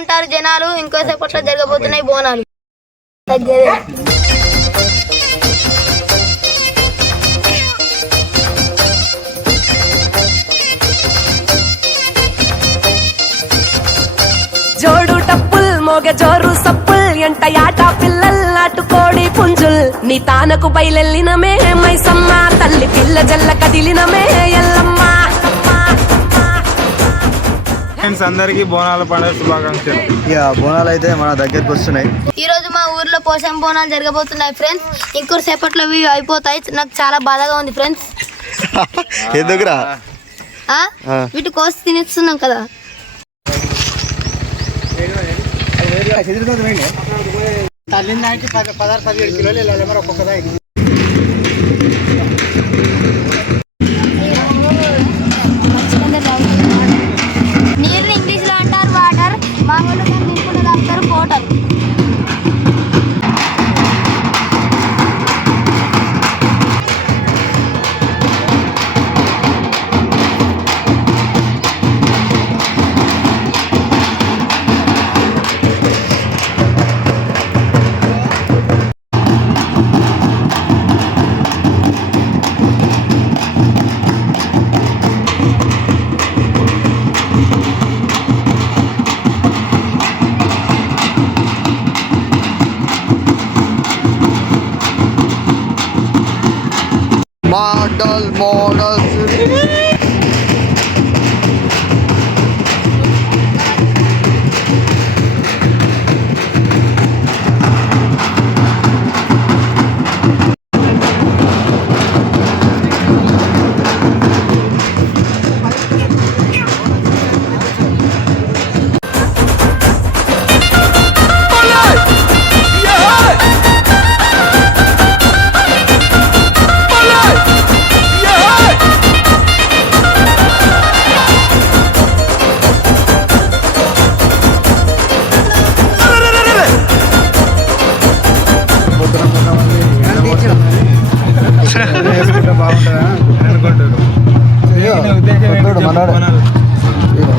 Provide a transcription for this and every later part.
ఉంటారు జనాలు. ఇంకోసేపట్లో జరగబోతున్నాయి బోనాలు. జోడు టప్పుల్ మోగ జోరు సప్పుల్ ఎంట యాట పిల్లల్ నాటుకోడి పుంజుల్ నీ తానకు బయలెల్లిన మే మైసమ్మ తల్లి పిల్ల జల్ల కదిలిన మే ఎల్లమ్మ. అందరికి బోనాల పండుగ శుభాకాంక్షలు. ఇక బోనాలు అయితే మన దగ్గరికి వస్తున్నాయి. ఈ రోజు మా ఊర్లో పోషం బోనాలు జరగబోతున్నాయి ఫ్రెండ్స్. ఇంకొక సేపట్లో ఇవి అయిపోతాయి. నాకు చాలా బాధగా ఉంది ఫ్రెండ్స్. ఎందుకురా? వీటి కోసి తినేస్తున్నాం కదా. తల్లిందానికి 16-17 కిలోలు వెళ్ళాలి మరి ఒక్కొక్క దానికి. నీరు ఇంగ్లీష్లో అంటారు వాటర్, మామూలుగా నింపులు అంటారు వాటర్.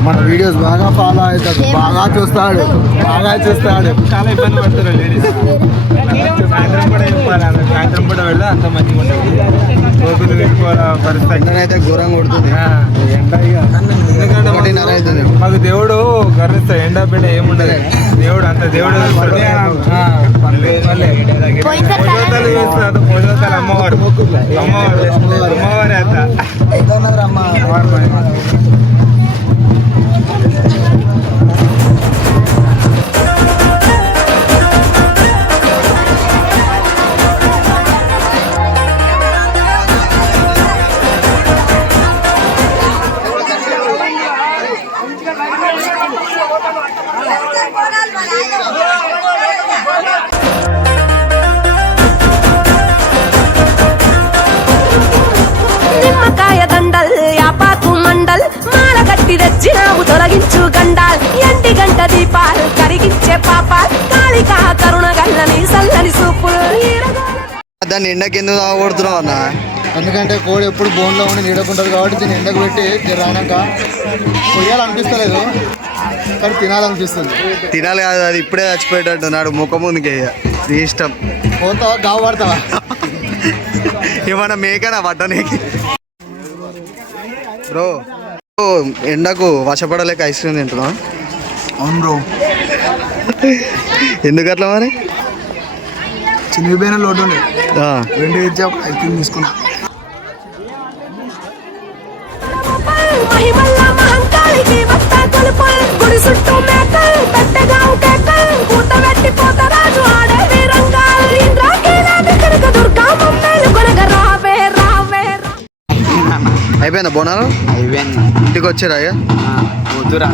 మన వీడియోస్ బాగా ఫాలో అవుతాడు, బాగా చూస్తాడు. చాలా ఇబ్బంది పడతారు లేడీస్. సాయంత్రం కూడా చెప్పాలి, సాయంత్రం కూడా వెళ్తే అంత మంచిగా ఉంటుంది. రోజులు పెట్టుకోవాల పరిస్థితి అయితే ఘోరంగా కొడుతుంది. ఎందుకంటే మాకు దేవుడు కరుణిస్తాడు. ఎండ బిడ్డ ఏముండదు. దేవుడు అంత దేవుడు పోజోతాలు చూస్తాడు. పోజోతాలు అమ్మవారు అంత నిమ్మకాయ దండల్ యాపాకు మండల్ మాల గట్టి తెచ్చినావు తొలగించు గండాల్ ఎండి గంట దీపాల్ కరిగించే పాపాల్ కాళికా కరుణ గల్లని సల్లని సూపుల్. దాన్ని ఎండకి ఎందుకు తాగొడుతున్నావు అన్న? ఎందుకంటే కోడి ఎప్పుడు బోన్లో ఉండి నీడకుంటారు కాబట్టి దీన్ని ఎండకు పెట్టి రానాక కొయ్యాలనిపిస్తలేదు, కానీ తినాలనిపిస్తుంది. తినాలి కాదు, అది ఇప్పుడే చచ్చిపోయేటట్టు నాడు ముఖం ముందుకే నీ ఇష్టం. పోతావా గావు పడతావా? ఏమన్నా మేకనా పట్టనీకి? బ్రో ఎండకు వశపడలేక ఐస్ క్రీమ్ తింటున్నా. అవును బ్రో. ఎందుకు అట్లా మరి? చిన్నపోయిన లోటు ఉండే 2 ఇచ్చి ఐస్ క్రీమ్ తీసుకున్నా. గుడి చుట్టూ మేకల్ పెట్టగా కేకల్ కూత పెట్టి పోతరాజు ఆడే వీరంగా దుర్గా మమ్మేలు కొనగ రావే రావే. అయిపోయిందా బోనాలు? అయిపోయింది. ఇంటికి వచ్చారా? వద్దురా